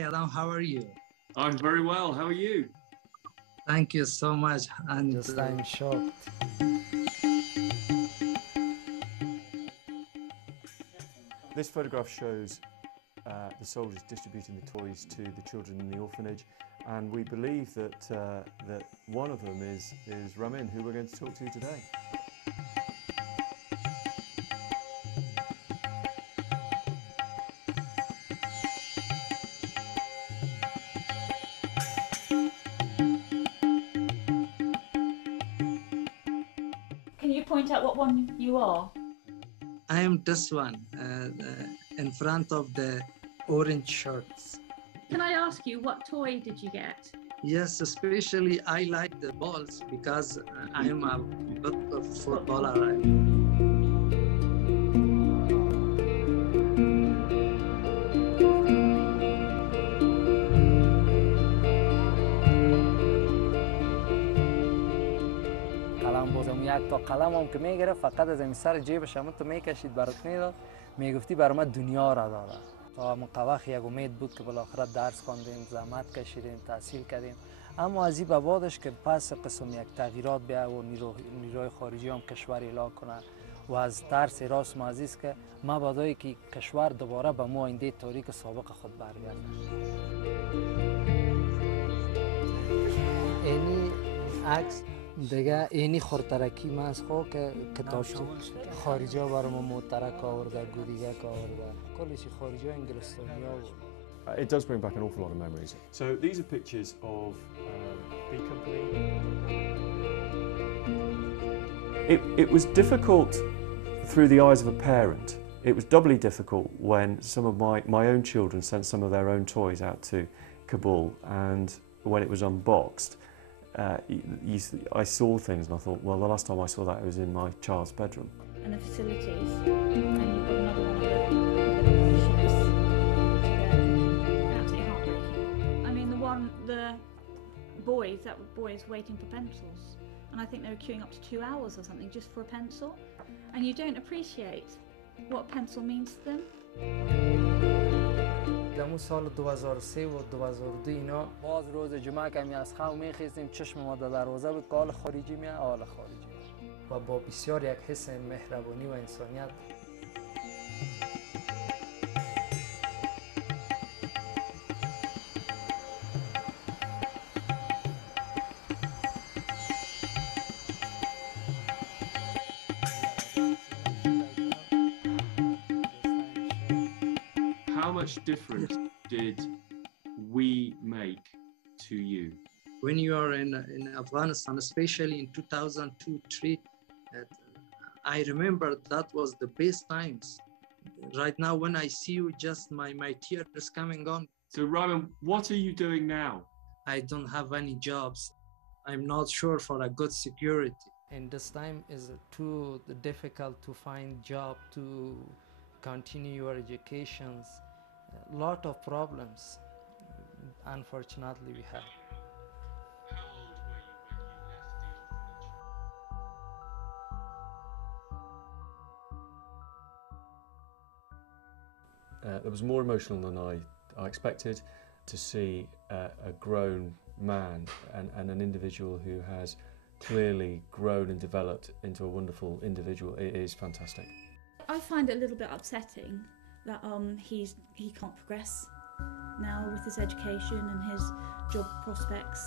Adam, how are you? I'm very well. How are you? Thank you so much. And Just I'm shocked. This photograph shows the soldiers distributing the toys to the children in the orphanage, and we believe that that one of them is Ramin, who we're going to talk to today. Can you point out what one you are? I am this one in front of the orange shirts. Can I ask you, what toy did you get? Yes, especially I like the balls because I am a good footballer. قلم بازم یک تا قلم هم که میگرفت فقط از این سر جیبش هم تو میکشید برات میداد، میگفتی برای من دنیا را داده. تا مقوخ یک امید بود که بالاخره درس خواندیم، زحمت کشیدیم، تحصیل کردیم، اما از این به بعدش که پس قسم یک تغییرات بیا و نیروی خارجی هم کشور اعلان کنه و از ترس راست معزیز که مبادایی که کشور دوباره به ما آینده تاریک سابق خود برگرده. اینی عکس دیگه اینی خورترکی من از خو که کتابچه خارجی ها برای ما مترک آورده، گودیگک آورده، کلش خارجی ها انگلستانی ها بود. It does bring back an awful lot of memories. So these are pictures of B Company. It was difficult through the eyes of a parent. It was doubly difficult when some of my own children sent some of their own toys out to Kabul, and when it was unboxed, I saw things and I thought, well, the last time I saw that it was in my child's bedroom. And the facilities, and you've got another one of the ships. Absolutely heartbreaking. I mean, the boys, that were boys waiting for pencils, and I think they were queuing up to 2 hours or something just for a pencil, and you don't appreciate what pencil means to them. دمو سال 2003 و 2002 اینا باز روز جمعه که می از خواب میخیزیم چشم ما در دروازه بود که آل خارجی میاد، آل خارجی و با بسیار یک حس مهربانی و انسانیت. How much difference did we make to you? When you are in Afghanistan, especially in 2002-3, I remember that was the best times. Right now, when I see you, just my tears coming on. So, Ramin, what are you doing now? I don't have any jobs. I'm not sure for a good security. And this time is too difficult to find job, to continue your educations. A lot of problems, unfortunately, we have. How old were you when you left the orphanage? It was more emotional than I expected to see a grown man and an individual who has clearly grown and developed into a wonderful individual. It is fantastic. I find it a little bit upsetting that he can't progress now with his education and his job prospects.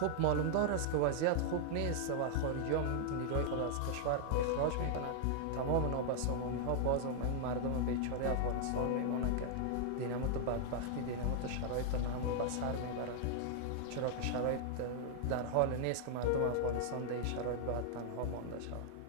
خب معلوم دار است که وضعیت خوب نیست و خارجی ها نیروی خود از کشور اخراج میکنن. تمام نابسامانی ها باز هم این مردم بیچاره افغانستان میمونن که دینامت بدبختی، دینامت شرایط نام بسر میبرن، چرا که شرایط در حال نیست که مردم افغانستان در این شرایط باید تنها مانده شود.